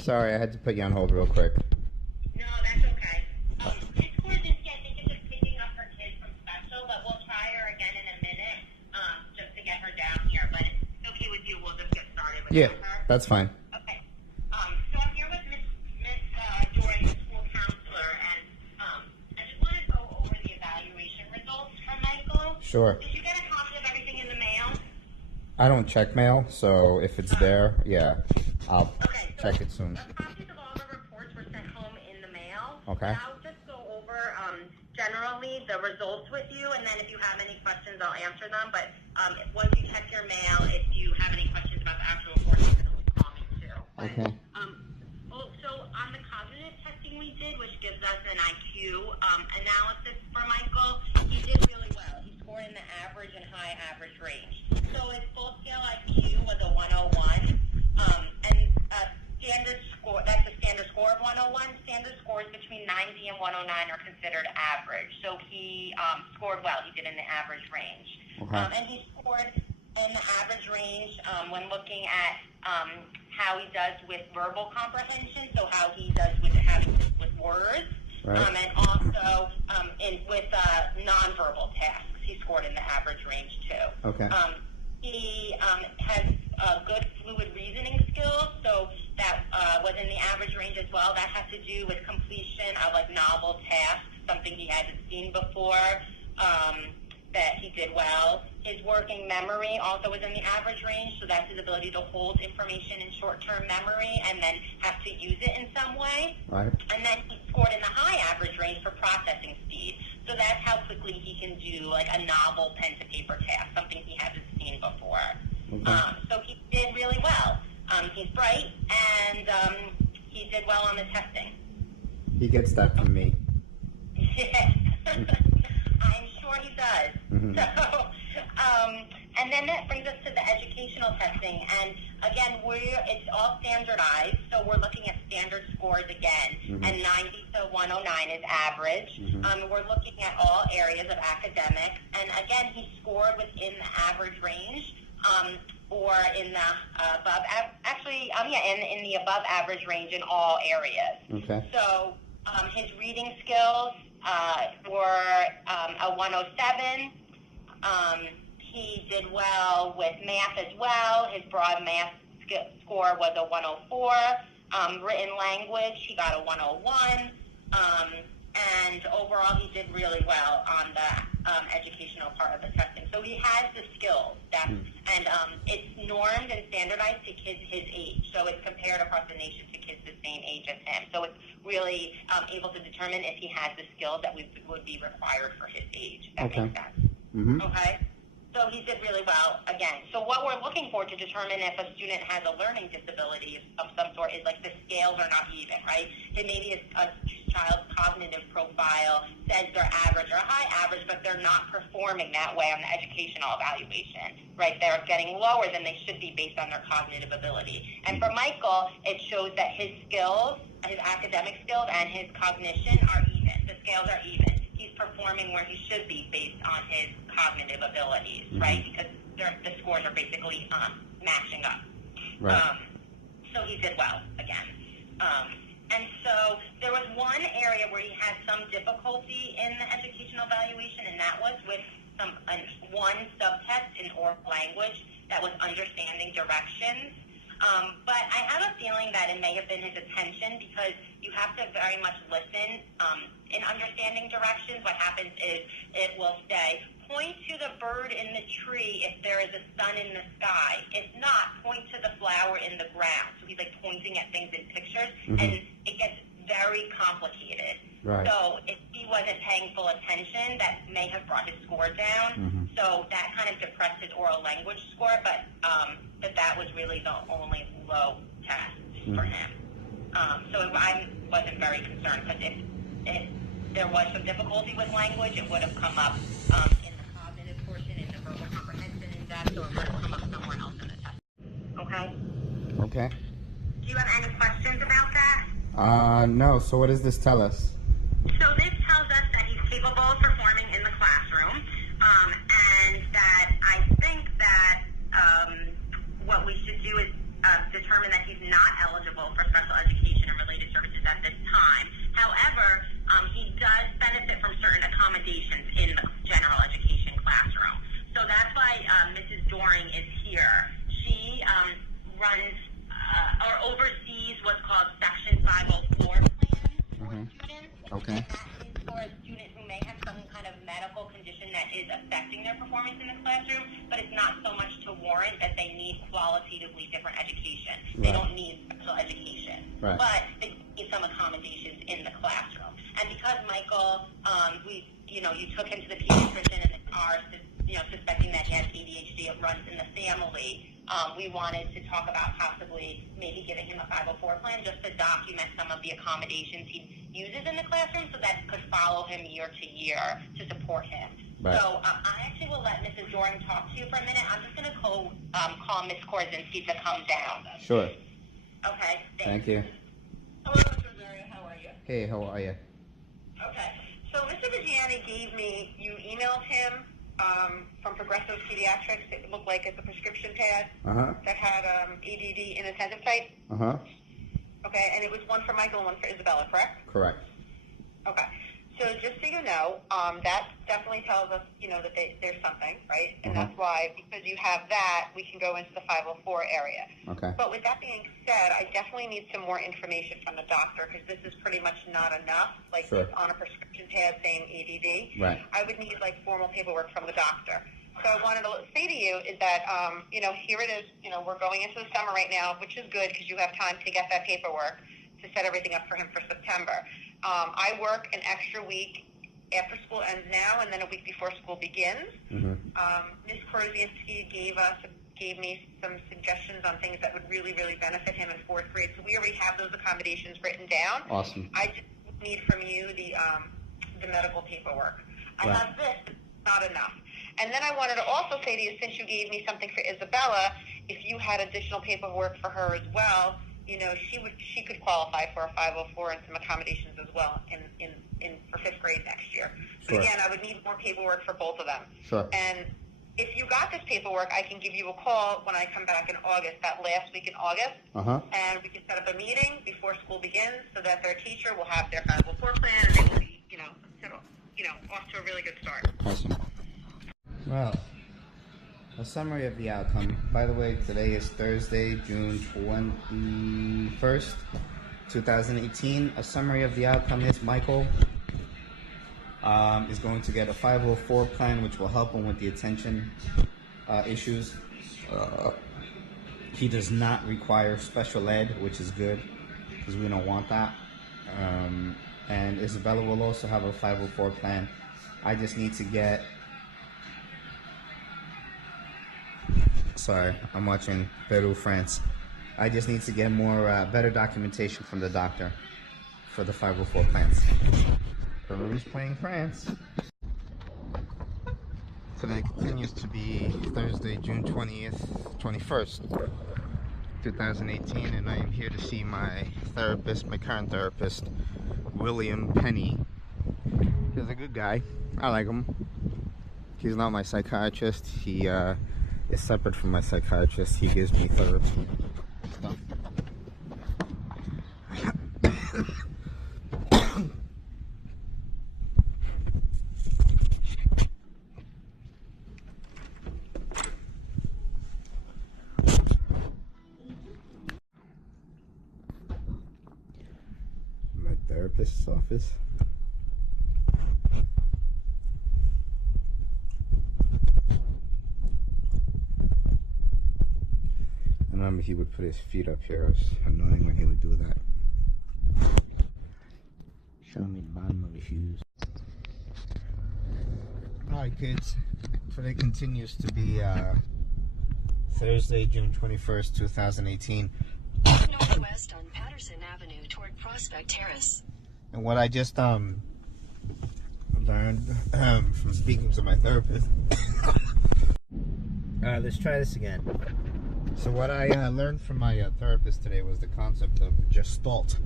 Sorry, I had to put you on hold real quick. No, that's okay. His score didn't get, I think it's just picking up her kids from special, but we'll try her again in a minute, just to get her down here. But if it's okay with you, we'll just get started with Yeah, her. that's fine. Okay. So I'm here with Miss Jordan, the school counselor, and I just want to go over the evaluation results for Michael. Sure. Did you get a copy of everything in the mail? I don't check mail, so if it's there, yeah, I'll check it soon. Copies of all the reports were sent home in the mail. Okay. I'll just go over generally the results with you, and then if you have any questions, I'll answer them. But once you check your mail, if you have any questions about the actual report, you can always call me too. But, Okay. so on the cognitive testing we did, which gives us an IQ analysis for Michael, he did really well. He scored in the average and high average range. So his full scale IQ was a 101, and standard score, that's a standard score of 101. Standard scores between 90 and 109 are considered average. So he scored well. He did in the average range. Okay. And he scored in the average range when looking at how he does with verbal comprehension, so how he does with words, right. And also with nonverbal tasks. He scored in the average range too. Okay. He has good fluid reasoning skills, so that was in the average range as well. That has to do with completion of like novel tasks, something he hadn't seen before, that he did well. His working memory also was in the average range, so that's his ability to hold information in short-term memory and then have to use it in some way. Right. And then he scored in the high average range for processing speed. So that's how quickly he can do like a novel pen to paper task, something he hasn't seen before. Okay. So he did really well. He's bright, and he did well on the testing. He gets that from me. I'm sure he does. Mm-hmm. So, and then that brings us to the educational testing. And again, it's all standardized, so we're looking at standard scores again. Mm-hmm. And 90 to 109 is average. Mm-hmm. We're looking at all areas of academics. And again, he scored within the average range. Or in the above, in the above average range in all areas. Okay. So his reading skills were a 107. He did well with math as well. His broad math score was a 104. Written language, he got a 101. And overall, he did really well on the educational part of the testing. So he has the skills, and it's normed and standardized to kids his age. So it's compared across the nation to kids the same age as him. So it's really able to determine if he has the skills that would be required for his age. That makes sense. Mm-hmm. Okay? So he did really well again. So what we're looking for to determine if a student has a learning disability of some sort is like the scales are not even, right? Maybe a child's cognitive profile says they're average or high average, but they're not performing that way on the educational evaluation, right? They're getting lower than they should be based on their cognitive ability. And for Michael, it shows that his skills, his academic skills and his cognition are even. The scales are even. He's performing where he should be based on his cognitive abilities, right? Because the scores are basically matching up. Right. So he did well again. And so there was one area where he had some difficulty in the educational evaluation, and that was with one subtest in oral language that was understanding directions. But I have a feeling that it may have been his attention because you have to very much listen in understanding directions. What happens is it will say, point to the bird in the tree if there is a sun in the sky. If not, point to the flower in the ground. So he's like pointing at things in pictures, and it gets very complicated. Right. So if he wasn't paying full attention, that may have brought his score down. So that kind of depressed his oral language score, but that was really the only low test for him. So I wasn't very concerned, because if there was some difficulty with language, it would have come up in the cognitive portion, in the verbal comprehension index, or it would have come up somewhere else in the test. Okay? Okay. Do you have any questions about that? No. So what does this tell us? So this tells us that he's capable of performing in the classroom, and that I think that what we should do is determine that he's not eligible different education. They don't need special education, Right. but they need some accommodations in the classroom. And because Michael, you took him to the pediatrician and are, suspecting that he has ADHD, it runs in the family. We wanted to talk about possibly maybe giving him a 504 plan just to document some of the accommodations he uses in the classroom so that could follow him year to year to support him. Right. So I actually will let Mrs. Doran talk to you for a minute. I'm just going to call Miss Korzinski to come down. Sure. Okay. Thank you. Hello, Mr. Rosario. How are you? Hey, how are you? Okay. So Mr. Vigiani gave me, you emailed him from Progressive Pediatrics. It looked like it's a prescription pad that had ADD inattentive type. Okay, and it was one for Michael and one for Isabella, correct? Correct. Okay. So just so you know, that definitely tells us, that there's something, right? And that's why, because you have that, we can go into the 504 area. Okay. But with that being said, I definitely need some more information from the doctor because this is pretty much not enough, like Sure. on a prescription pad saying ADD. Right. I would need like formal paperwork from the doctor. So I wanted to say to you is that, here it is, we're going into the summer right now, which is good because you have time to get that paperwork to set everything up for him for September. I work an extra week after school ends now and then a week before school begins. Ms. Korzinski gave me some suggestions on things that would really, really benefit him in 4th grade. So we already have those accommodations written down. Awesome. I just need from you the medical paperwork. I have this, but it's not enough. And then I wanted to also say to you, since you gave me something for Isabella, if you had additional paperwork for her as well, she could qualify for a 504 and some accommodations as well for 5th grade next year. But Sure. again, I would need more paperwork for both of them. Sure. And if you got this paperwork, I can give you a call when I come back in August, that last week in August, and we can set up a meeting before school begins so that their teacher will have their 504 plan and they will be, off to a really good start. Awesome. Well, a summary of the outcome. By the way, today is Thursday, June 21st, 2018. A summary of the outcome is Michael is going to get a 504 plan, which will help him with the attention issues. He does not require special ed, which is good because we don't want that. And Isabella will also have a 504 plan. I just need to get... Sorry, I'm watching Peru, France. I just need to get more, better documentation from the doctor for the 504 plans. Peru's playing France. Today continues to be Thursday, June 21st, 2018, and I am here to see my therapist, my current therapist, William Penny. He's a good guy. I like him. He's not my psychiatrist. He is separate from my psychiatrist. He gives me therapy stuff. My therapist's office. I remember he would put his feet up here. It was annoying when he would do that. Show me the bottom of his shoes. Alright kids, today continues to be Thursday, June 21st, 2018. Northwest on Patterson Avenue toward Prospect Terrace. And what I just learned from speaking to my therapist. Let's try this again. So what I learned from my therapist today was the concept of Gestalt,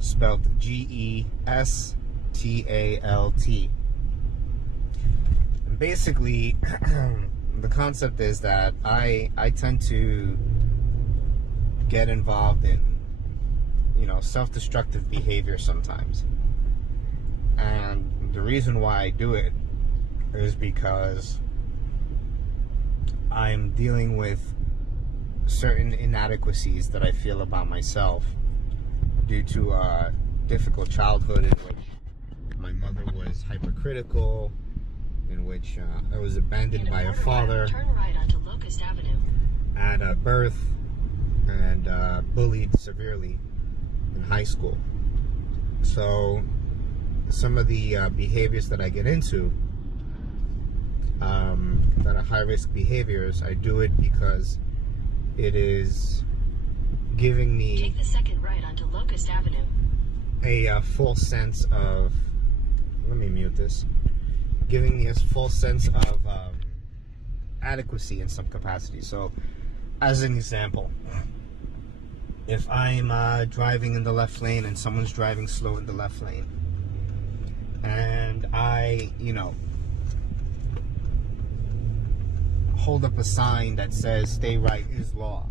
spelled Gestalt. And basically, the concept is that I tend to get involved in, self-destructive behavior sometimes. And the reason why I do it is because I'm dealing with certain inadequacies that I feel about myself due to a difficult childhood in which my mother was hypercritical, in which I was abandoned by a father turn right onto Locust Avenue. at birth, and bullied severely in high school. So some of the behaviors that I get into that are high-risk behaviors, I do it because it is giving me Take the second right onto Locust Avenue. a false sense of, let me mute this, giving me a false sense of adequacy in some capacity. So as an example, if I'm driving in the left lane and someone's driving slow in the left lane, and I, hold up a sign that says "Stay right is law,"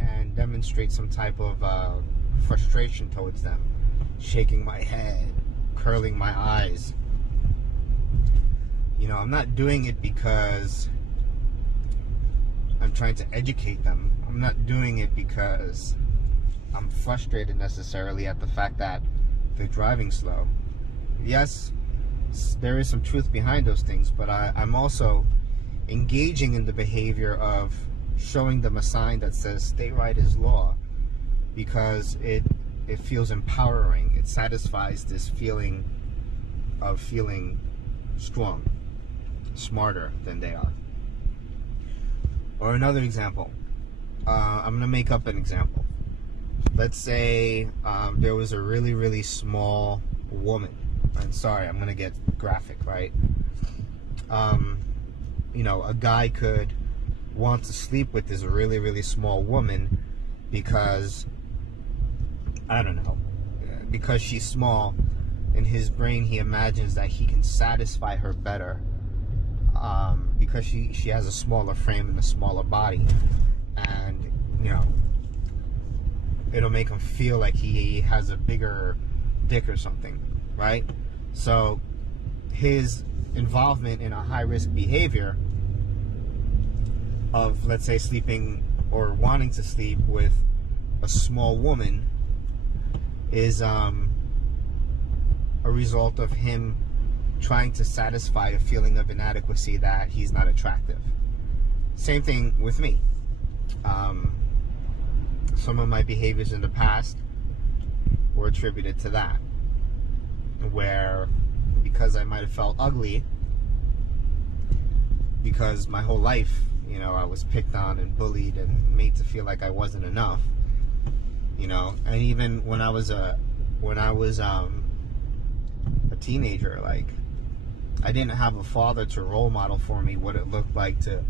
and demonstrate some type of frustration towards them, shaking my head, curling my eyes. I'm not doing it because I'm trying to educate them. I'm not doing it because I'm frustrated necessarily at the fact that they're driving slow. Yes, there is some truth behind those things, but I'm also engaging in the behavior of showing them a sign that says "Stay right is law," because it feels empowering. It satisfies this feeling of feeling strong, smarter than they are. Or another example, I'm gonna make up an example. Let's say there was a really, really small woman. I'm sorry, I'm gonna get graphic, right? A guy could want to sleep with this really, really small woman because, I don't know, because she's small. In his brain, he imagines that he can satisfy her better because she has a smaller frame and a smaller body, and it'll make him feel like he has a bigger dick or something, right? So his involvement in a high-risk behavior of, let's say, sleeping or wanting to sleep with a small woman is a result of him trying to satisfy a feeling of inadequacy that he's not attractive. Same thing with me. Some of my behaviors in the past were attributed to that, where because I might have felt ugly, because my whole life, I was picked on and bullied and made to feel like I wasn't enough, and even when I was a teenager, like, I didn't have a father to role model for me what it looked like to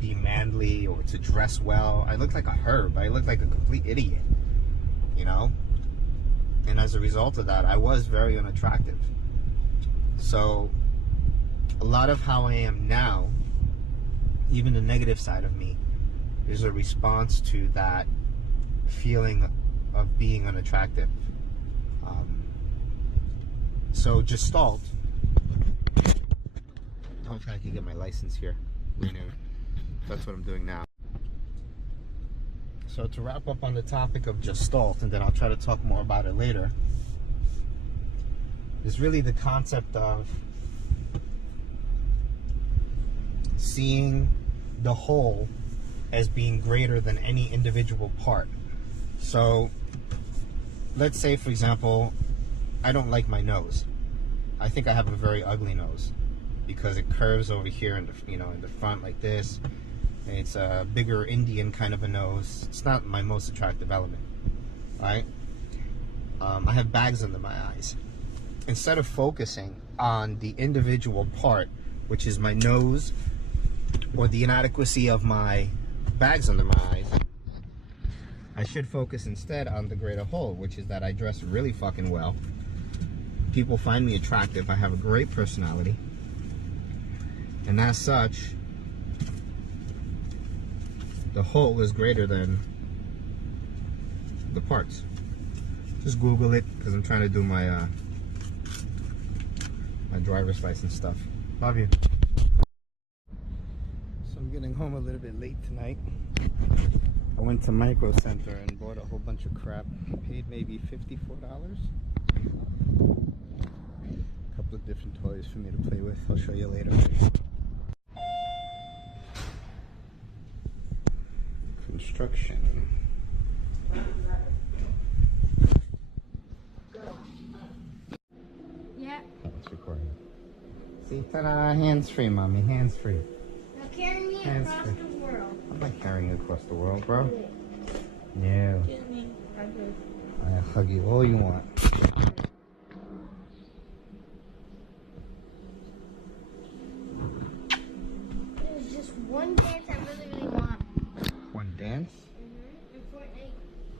be manly or to dress well. I looked like a herb. I looked like a complete idiot, and as a result of that, I was very unattractive. So a lot of how I am now, even the negative side of me, is a response to that feeling of being unattractive. So Gestalt, hopefully I can get my license here. That's what I'm doing now. So to wrap up on the topic of Gestalt, and then I'll try to talk more about it later, is really the concept of seeing the whole as being greater than any individual part. So let's say, for example, I don't like my nose. I think I have a very ugly nose because it curves over here in the in the front like this. And it's a bigger Indian kind of a nose. It's not my most attractive element, right? I have bags under my eyes. Instead of focusing on the individual part, which is my nose, or the inadequacy of my bags under my eyes, I should focus instead on the greater whole, which is that I dress really fucking well. People find me attractive. I have a great personality. And as such, the whole is greater than the parts. Just Google it, because I'm trying to do my my driver's license stuff. Love you. So I'm getting home a little bit late tonight. I went to Micro Center and bought a whole bunch of crap. Paid maybe $54. A couple of different toys for me to play with. I'll show you later. construction. Yeah. It's recording. See, ta-da, hands-free, mommy, hands-free. Now carry me Hands across free. the world. I'm not carrying you across the world, bro. No. Excuse me. I'll hug you all you want. There's just one dance I really, really want. One dance? In Fortnite.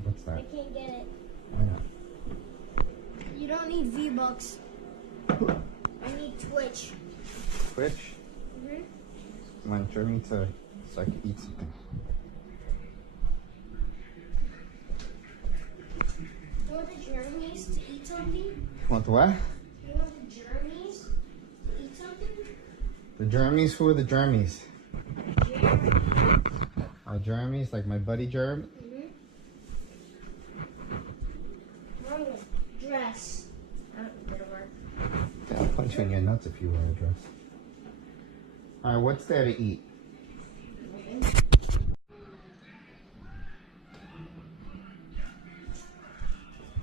What's I that? can't get it. Why not? You don't need V-Bucks. I need Twitch. Twitch? Mm-hmm. Come on, show me so I can eat something. You want the Jeremys to eat something? Want what? You want the Jeremys to eat something? The Jeremys? Who are the Jeremys? Jeremy. Oh, Jeremys? Like my buddy Jeremy? Wrong one. Dress. Didn't work. Yeah, I'll punch you in your nuts if you wear a dress. Alright, what's there to eat?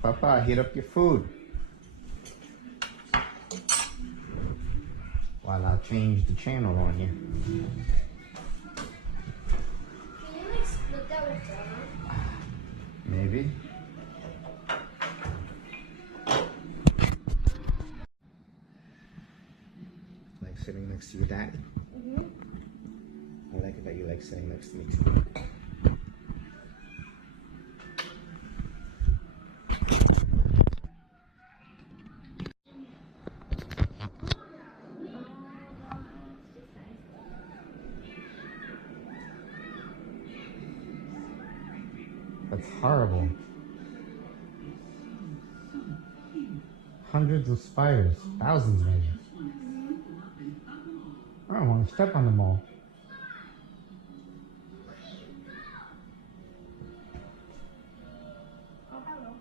Papa, heat up your food. While I'll change the channel on you. Can you like split that with Donna? Maybe. Like sitting next to your daddy. Mm-hmm. I like it that you like sitting next to me too. That's horrible. Hundreds of spiders, thousands maybe. I don't want to step on them all. Oh, hello.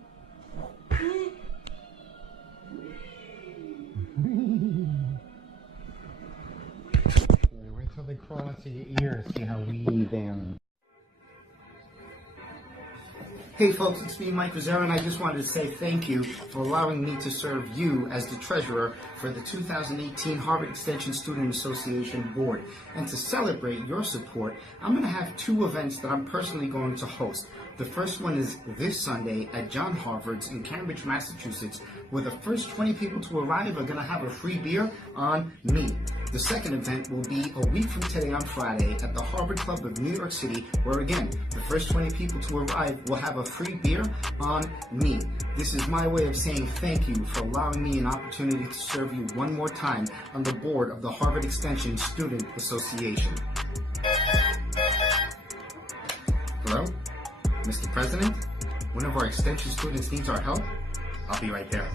Wait till they crawl into your ear, see how wee they are. Hey folks, it's me, Mike Rosero, and I just wanted to say thank you for allowing me to serve you as the treasurer for the 2018 Harvard Extension Student Association Board. And to celebrate your support, I'm going to have two events that I'm personally going to host. The first one is this Sunday at John Harvard's in Cambridge, Massachusetts, where the first 20 people to arrive are going to have a free beer on me. The second event will be a week from today on Friday at the Harvard Club of New York City, where again, the first 20 people to arrive will have a free beer on me. This is my way of saying thank you for allowing me an opportunity to serve you one more time on the board of the Harvard Extension Student Association. Hello? Mr. President, one of our extension students needs our help. I'll be right there.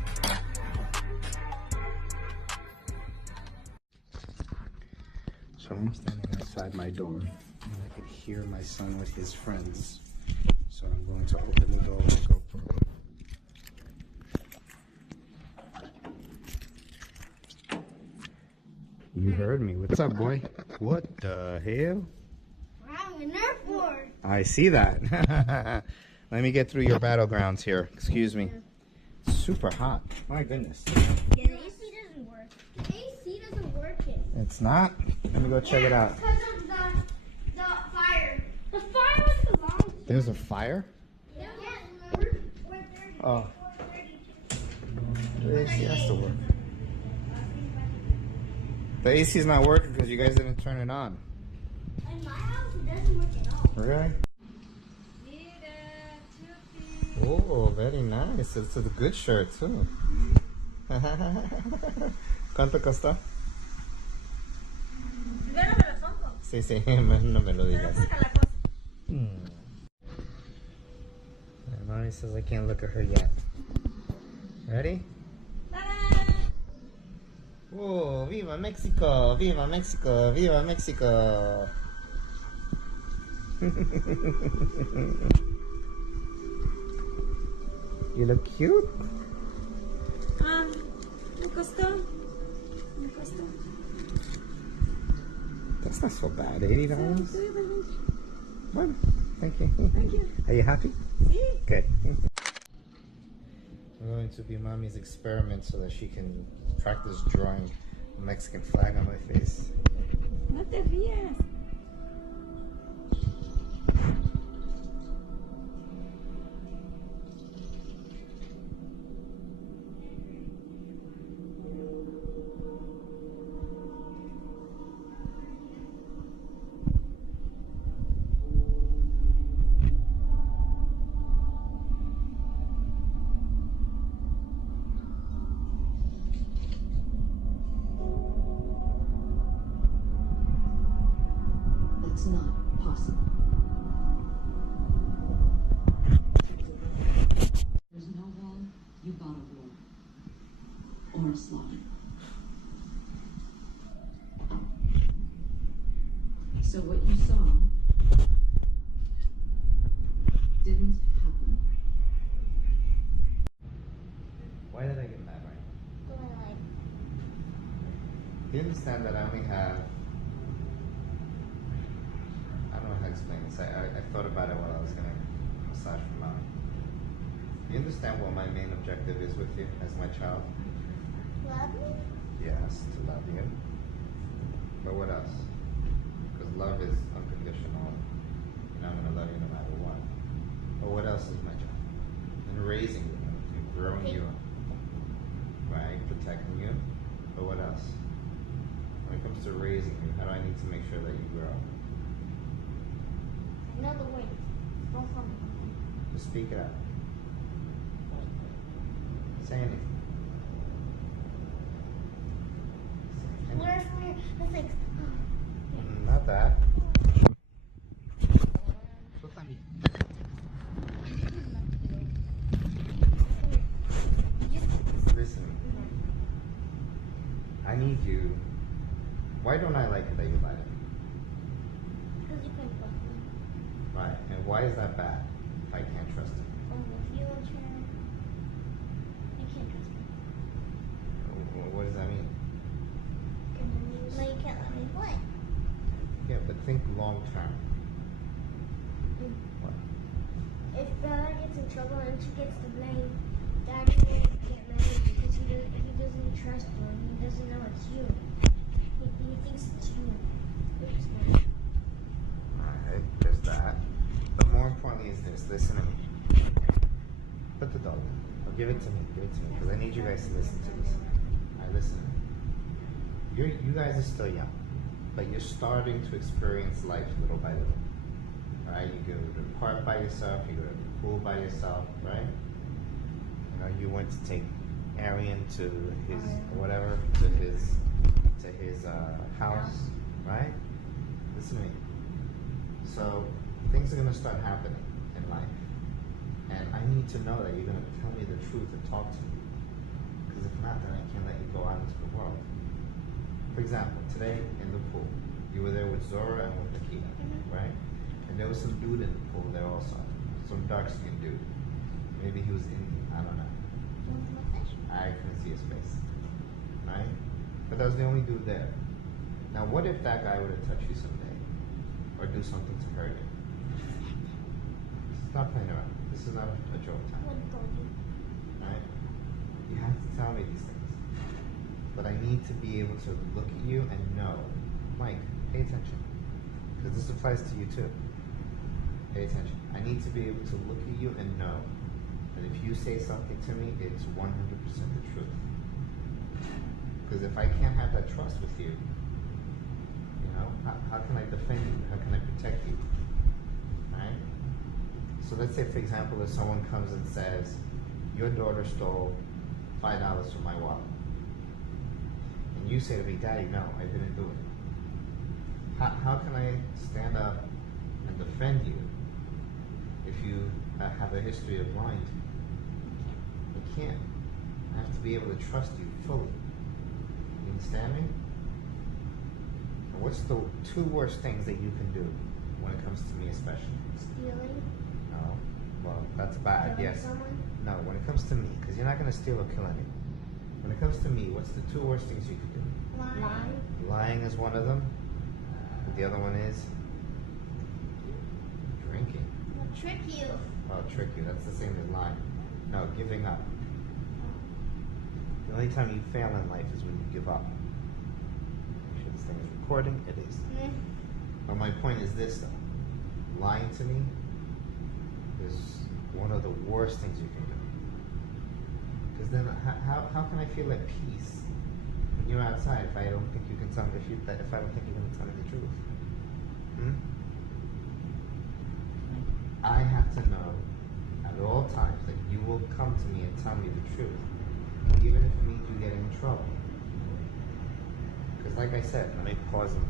So I'm standing outside my door, and I could hear my son with his friends. So I'm going to open the door with a GoPro. You heard me. What's up, boy? What the hell? We're having a Nerf war. I see that. Let me get through your battlegrounds here. Excuse me. Super hot. My goodness. Yeah, the AC doesn't work. The AC doesn't work here. It's not? Let me go check it out. Because of the fire. The fire was the long. There's a fire? Yeah, remember? 4:30. Oh. 4:32. The AC has to work. The AC is not working because you guys didn't turn it on. In my house, it doesn't work at all. Really? Oh, very nice. It's a good shirt too. ¿Cuánto costó? Sí, sí, no me lo digas. Mommy says I can't look at her yet. Ready? Oh, viva Mexico! Viva Mexico! Viva Mexico! You look cute. Me costó. That's not so bad. $80. Bueno, Okay. Thank you. Are you happy? Sí. Good. I'm going to be mommy's experiment so that she can practice drawing a Mexican flag on my face. No te rías. That's not possible. There's no wall, you got a wall. Or a slide. So what you saw didn't happen. Why did I get mad right? Do you understand that I only have... I don't know how to explain this. I thought about it while I was going to massage for mommy. Do you understand what my main objective is with you as my child? Love me? Yes, to love you. But what else? Because love is unconditional. And I'm going to love you no matter what. But what else is my job? And raising you, and growing you up. Right? Protecting you. But what else? When it comes to raising you, how do I need to make sure that you grow? Another way. Don't come. Just speak it out. Say anything. Where's my things? Not that. Listen. I need you. Why don't I like it that you lie to me? Because you can trust me. Right. And why is that bad if I can't trust you? Oh, if you don't trust me, you can't trust me. What does that mean? No, you can't let me play. Yeah, but think long term. What? If Bella gets in trouble and she gets the blame, Daddy will get mad because he doesn't trust you and he doesn't know it's you. He thinks it's you. It's not. Alright, there's that. But more importantly is this. Listen to me. Put the dog down. Or give it to me. Give it to me. Because I need you guys to listen to this. Alright, listen to me. You guys are still young. But you're starting to experience life little by little. Right? You go to the park by yourself. You go to the pool by yourself. Right? You know, you went to take Arian to his whatever, to his house, right? Listen to me. So things are gonna start happening in life, and I need to know that you're gonna tell me the truth and talk to me. Because if not, then I can't let you go out into the world. For example, today in the pool, you were there with Zora and with Nikita, right? And there was some dude in the pool there also, some dark-skinned dude. Maybe he was Indian, I don't know. I couldn't see his face, right? But that was the only dude there. Now, what if that guy were to touch you someday, or do something to hurt you? Stop playing around. This is not a joke time, right? You have to tell me these things. But I need to be able to look at you and know, Mike, pay attention, because this applies to you too. Pay attention. I need to be able to look at you and know that if you say something to me, it's 100% the truth. Because if I can't have that trust with you, you know, how can I defend you? How can I protect you? Right? So let's say, for example, if someone comes and says, your daughter stole $5 from my wallet. And you say to me, Daddy, no, I didn't do it. How can I stand up and defend you if you have a history of lying to me? I can't. I have to be able to trust you fully. You understand me? And what's the 2 worst things that you can do when it comes to me especially? Stealing. No. Well, that's bad, Killing yes. someone? No, when it comes to me, because you're not going to steal or kill anyone. When it comes to me, what's the 2 worst things you can do? Lying. Lying is one of them. The other one is drinking. Trick you. Oh, trick you. That's the same as lying. No, giving up. The only time you fail in life is when you give up. Make sure this thing is recording. It is. But my point is this, though. Lying to me is one of the worst things you can do. Because then, how can I feel at peace when you're outside if I don't think you can tell me if I don't think you're going to tell me the truth? I have to know at all times that you will come to me and tell me the truth, even if it means you getting in trouble. Because, like I said, let me pause and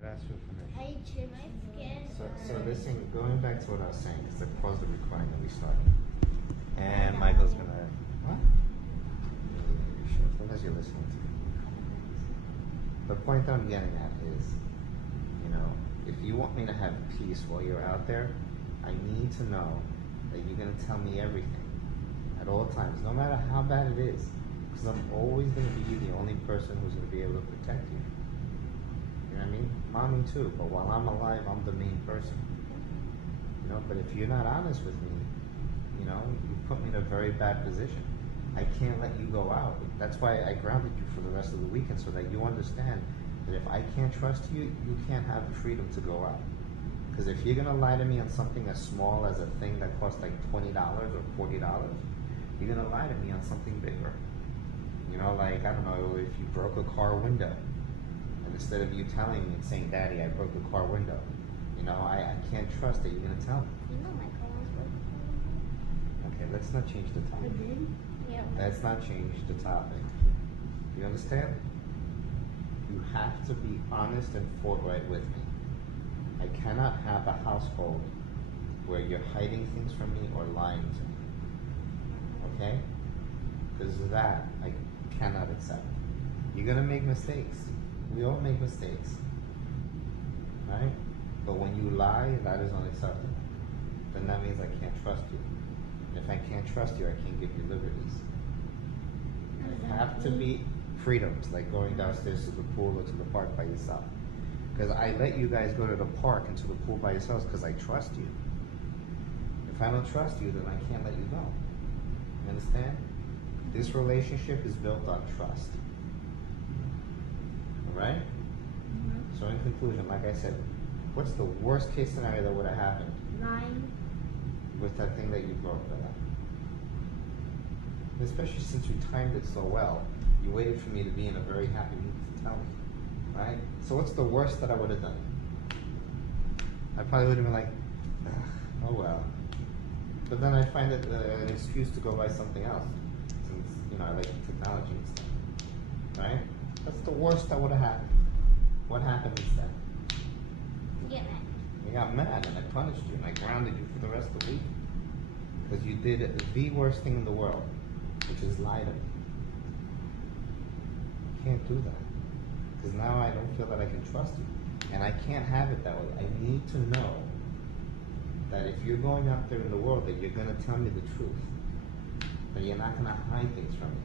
that's what finished. I chipped my skin. So listen, going back to what I was saying, because I paused the recording and we started. And Michael's gonna what? Unless you're listening to me. The point that I'm getting at is, if you want me to have peace while you're out there, I need to know that you're gonna tell me everything at all times, no matter how bad it is, because I'm always gonna be the only person who's gonna be able to protect you. You know what I mean? Mommy too, but while I'm alive, I'm the main person. But if you're not honest with me, you put me in a very bad position. I can't let you go out. That's why I grounded you for the rest of the weekend, so that you understand that if I can't trust you, you can't have the freedom to go out. Because if you're gonna lie to me on something as small as a thing that costs like $20 or $40, you're gonna lie to me on something bigger. Like, I don't know, if you broke a car window, and instead of you telling me and saying, Daddy, I broke a car window, I can't trust that you're gonna tell me. My car was broken. Okay, let's not change the topic. Yeah. Let's not change the topic. You understand? You have to be honest and forthright with me. I cannot have a household where you're hiding things from me or lying to me. Okay? Because that I cannot accept. You're gonna make mistakes. We all make mistakes. Right? But when you lie, that is unacceptable. Then that means I can't trust you. And if I can't trust you, I can't give you liberties. You have to be freedoms, like going downstairs to the pool or to the park by yourself. Because I let you guys go to the park and to the pool by yourselves because I trust you. If I don't trust you, then I can't let you go. You understand? This relationship is built on trust. Alright? So in conclusion, like I said, what's the worst case scenario that would have happened? Lying. With that thing that you broke, Bella? Especially since you timed it so well, you waited for me to be in a very happy mood to tell me, right? So what's the worst that I would have done? I probably would have been like, oh well. But then I find it an excuse to go buy something else, since I like technology and stuff, right? That's the worst that would have happened. What happened instead? You get mad. You got mad and I punished you and I grounded you for the rest of the week because you did the worst thing in the world, which is lie to me. I can't do that because now I don't feel that I can trust you, and I can't have it that way. I need to know that if you're going out there in the world, that you're going to tell me the truth, that you're not going to hide things from me,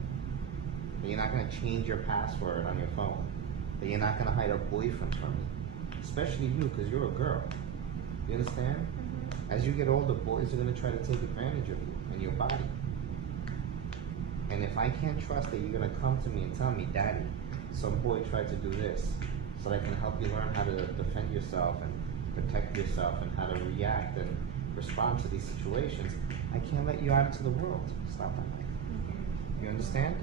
that you're not going to change your password on your phone, that you're not going to hide a boyfriend from me, especially you because you're a girl. You understand? As you get older, boys are going to try to take advantage of you and your body. And if I can't trust that you're going to come to me and tell me, Daddy, some boy tried to do this, so that I can help you learn how to defend yourself and protect yourself and how to react and respond to these situations, I can't let you out into the world. Stop that. You understand?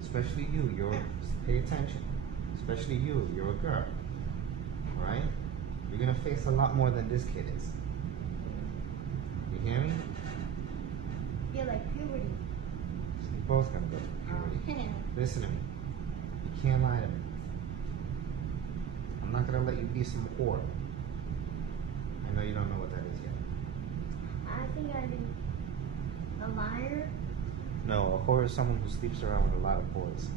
Especially you, pay attention. Especially you're a girl, right? You're gonna face a lot more than this kid is. You hear me? You're like puberty. You're both gonna go through puberty. Listen to me. You can't lie to me. I'm not gonna let you be some whore. I know you don't know what that is yet. I think I'd be a liar. No, a whore is someone who sleeps around with a lot of boys.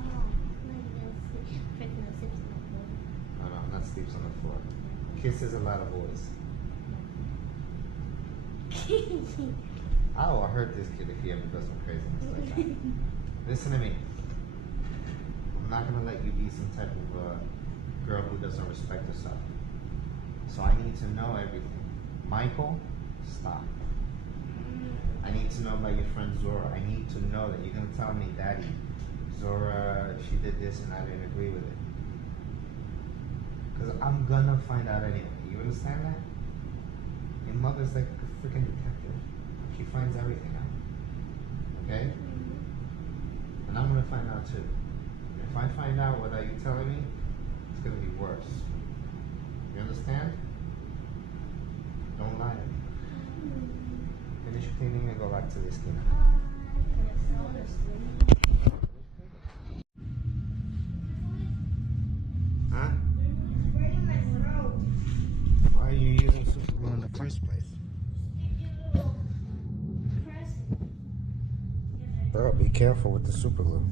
Oh, maybe they'll sleep. Freaking no sips on the floor. No, not sleeps on the floor. Kisses a lot of boys. I'll hurt this kid if he ever does some craziness like that. Listen to me. I'm not gonna let you be some type of girl who doesn't respect herself. So I need to know everything. Michael, stop. I need to know about your friend Zora. I need to know that you're gonna tell me, Daddy, Zora, she did this and I didn't agree with it. Because I'm gonna find out anyway. You understand that? Your mother's like a freaking detective. She finds everything out. Okay? And I'm gonna find out too. If I find out without you telling me, it's gonna be worse. You understand? Don't lie to me. Finish cleaning and go back to the esquina. Huh? Why are you using super glue in the first place? Bro, be careful with the super glue.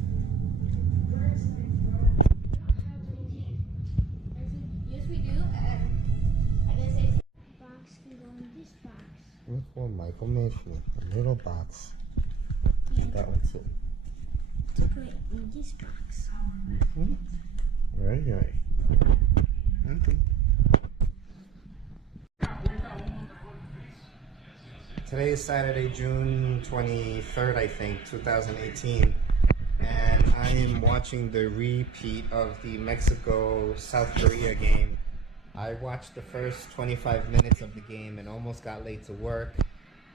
Yes, we do. I guess it's box can go in this box. Look what Michael made for me. A little box. And that one too. To put in this box. Right, right. Okay. Today is Saturday, June 23rd, I think, 2018. And I am watching the repeat of the Mexico-South Korea game. I watched the first 25 minutes of the game and almost got late to work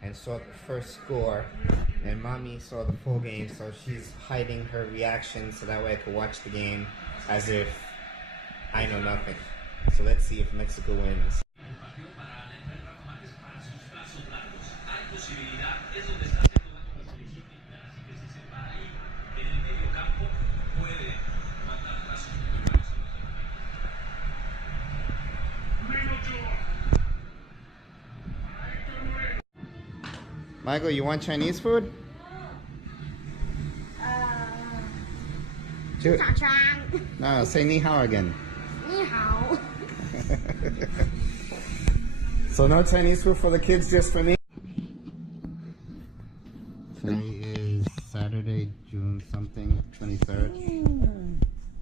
and saw the first score. And Mommy saw the full game, so she's hiding her reaction so that way I could watch the game as if I know nothing. So let's see if Mexico wins. Michael, you want Chinese food? Do it. No, say ni hao again. Ni hao. So no Chinese food for the kids, just for me? Today is Saturday, June something, 23rd.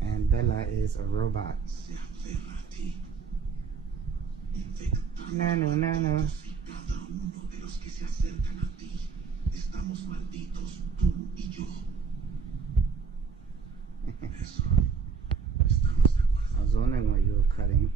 And Bella is a robot. Nano, nano. I was wondering what you were cutting.